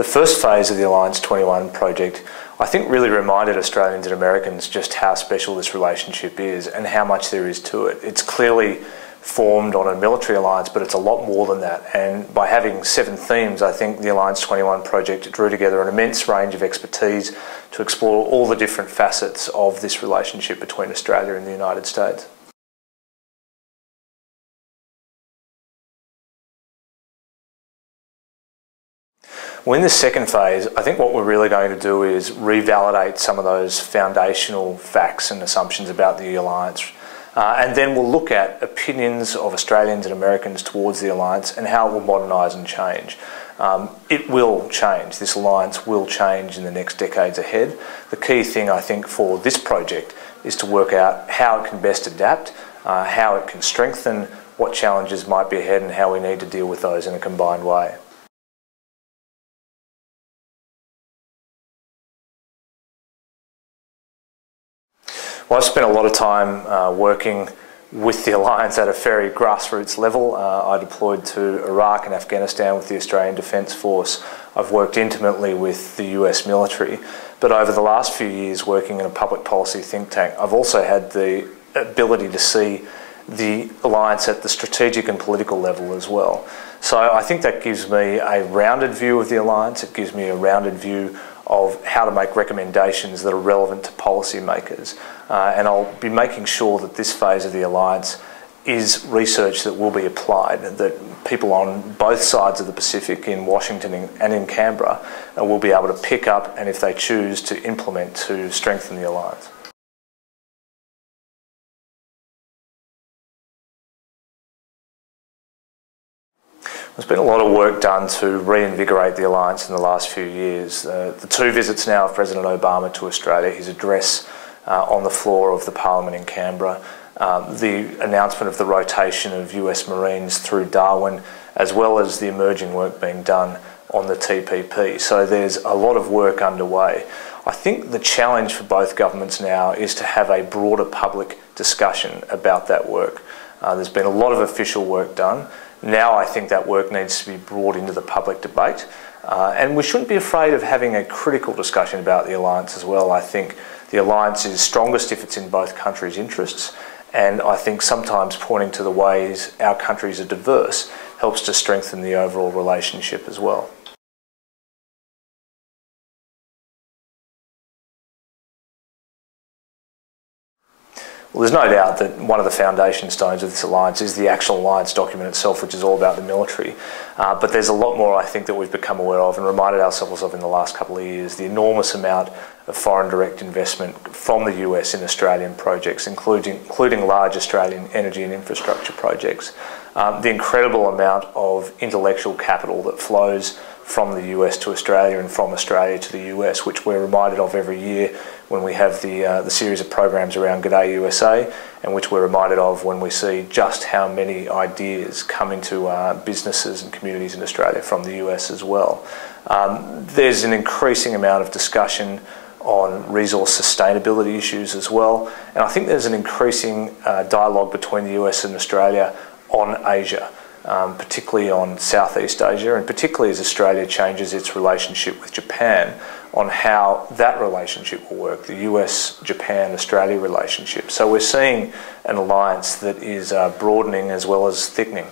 The first phase of the Alliance 21 project, I think, really reminded Australians and Americans just how special this relationship is and how much there is to it. It's clearly formed on a military alliance, but it's a lot more than that. And by having 7 themes, I think the Alliance 21 project drew together an immense range of expertise to explore all the different facets of this relationship between Australia and the United States. Well, in this second phase, I think what we're really going to do is revalidate some of those foundational facts and assumptions about the alliance. And then we'll look at opinions of Australians and Americans towards the alliance and how it will modernise and change. It will change. This alliance will change in the next decades ahead. The key thing, I think, for this project is to work out how it can best adapt, how it can strengthen, what challenges might be ahead and how we need to deal with those in a combined way. Well, I've spent a lot of time working with the Alliance at a very grassroots level. I deployed to Iraq and Afghanistan with the Australian Defence Force. I've worked intimately with the US military, but over the last few years working in a public policy think tank, I've also had the ability to see the Alliance at the strategic and political level as well. So I think that gives me a rounded view of the Alliance. It gives me a rounded view of how to make recommendations that are relevant to policymakers. And I'll be making sure that this phase of the Alliance is research that will be applied, that people on both sides of the Pacific, in Washington and in Canberra, will be able to pick up and, if they choose, to implement to strengthen the Alliance. There's been a lot of work done to reinvigorate the alliance in the last few years. The 2 visits now of President Obama to Australia, his address on the floor of the Parliament in Canberra, the announcement of the rotation of US Marines through Darwin, as well as the emerging work being done on the TPP. So there's a lot of work underway. I think the challenge for both governments now is to have a broader public discussion about that work. There's been a lot of official work done. Now I think that work needs to be brought into the public debate. And we shouldn't be afraid of having a critical discussion about the alliance as well. I think the alliance is strongest if it's in both countries' interests. And I think sometimes pointing to the ways our countries are diverse helps to strengthen the overall relationship as well. Well, there's no doubt that one of the foundation stones of this alliance is the actual alliance document itself, which is all about the military. But there's a lot more, I think, that we've become aware of and reminded ourselves of in the last couple of years. The enormous amount of foreign direct investment from the US in Australian projects, including large Australian energy and infrastructure projects. The incredible amount of intellectual capital that flows from the US to Australia and from Australia to the US, which we're reminded of every year when we have the series of programs around G'day USA, and which we're reminded of when we see just how many ideas come into businesses and communities in Australia from the US as well. There's an increasing amount of discussion on resource sustainability issues as well, and I think there's an increasing dialogue between the US and Australia on Asia. Particularly on Southeast Asia, and particularly as Australia changes its relationship with Japan, on how that relationship will work, the US, Japan, Australia relationship. So we're seeing an alliance that is broadening as well as thickening.